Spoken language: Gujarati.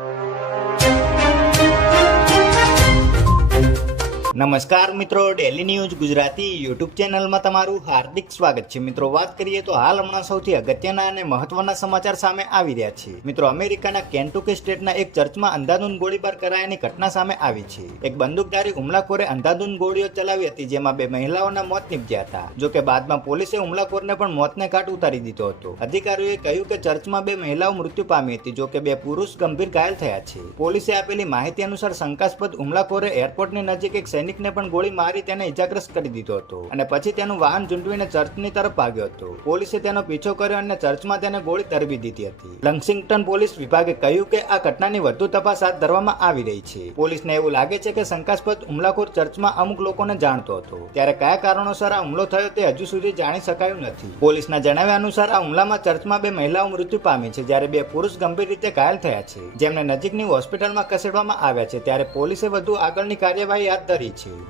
you. નમસ્કાર મિત્રો ડેલી ન્યૂઝ ગુજરાતી યુટ્યુબ ચેનલમાં તમારું હાર્દિક સ્વાગત છે. મિત્રો, વાત કરીએ તો હાલ હમણાં સૌથી અગત્યના અને મહત્વના સમાચાર સામે આવી રહ્યા છે. મિત્રો, અમેરિકાના કેન્ટુકી સ્ટેટના એક ચર્ચમાં અંધાધૂંધ ગોળીબાર કરાયાની ઘટના સામે આવી છે. એક બંદૂકધારી હુમલાખોરે અંધાધૂન ગોળીઓ ચલાવી હતી, જેમાં બે મહિલાઓના મોત નીપજ્યા હતા. જો કે બાદમાં પોલીસે હુમલાખોરને પણ મોતને ઘાટ ઉતારી દીધો હતો. અધિકારીઓએ કહ્યું કે ચર્ચમાં બે મહિલાઓ મૃત્યુ પામી હતી, જો કે બે પુરુષ ગંભીર ઘાયલ થયા છે. પોલીસે આપેલી માહિતી અનુસાર શંકાસ્પદ હુમલાખોરે એરપોર્ટની નજીક એક સૈનિકને પણ ગોળી મારી તેને ઇજાગ્રસ્ત કરી દીધો હતો. અને પછી તેનું વાહન ઝૂંટવીને ચર્ચની તરફ ભાગ્યો હતો. પોલીસે તેનો પીછો કર્યો અને ચર્ચમાં તેને ગોળી તરવી દીધી હતી. લંગસિંગ્ટન પોલીસ વિભાગે કહ્યું કે આ ઘટનાની વધુ તપાસ હાથ ધરવામાં આવી રહી છે. પોલીસને એવું લાગે છે કે શંકાસ્પદ હુમલાખોર ચર્ચમાં અમુક લોકોને જાણતો હતો. ત્યારે કયા કારણોસર આ હુમલો થયો તે હજુ સુધી જાણી શકાયું નથી. પોલીસના જણાવ્યા અનુસાર આ હુમલામાં ચર્ચમાં બે મહિલાઓ મૃત્યુ પામી છે, જ્યારે બે પુરુષ ગંભીર રીતે ઘાયલ થયા છે. જેમને નજીકની હોસ્પિટલમાં ખસેડવામાં આવ્યા છે. ત્યારે પોલીસે વધુ આગળની કાર્યવાહી હાથ ધરી છે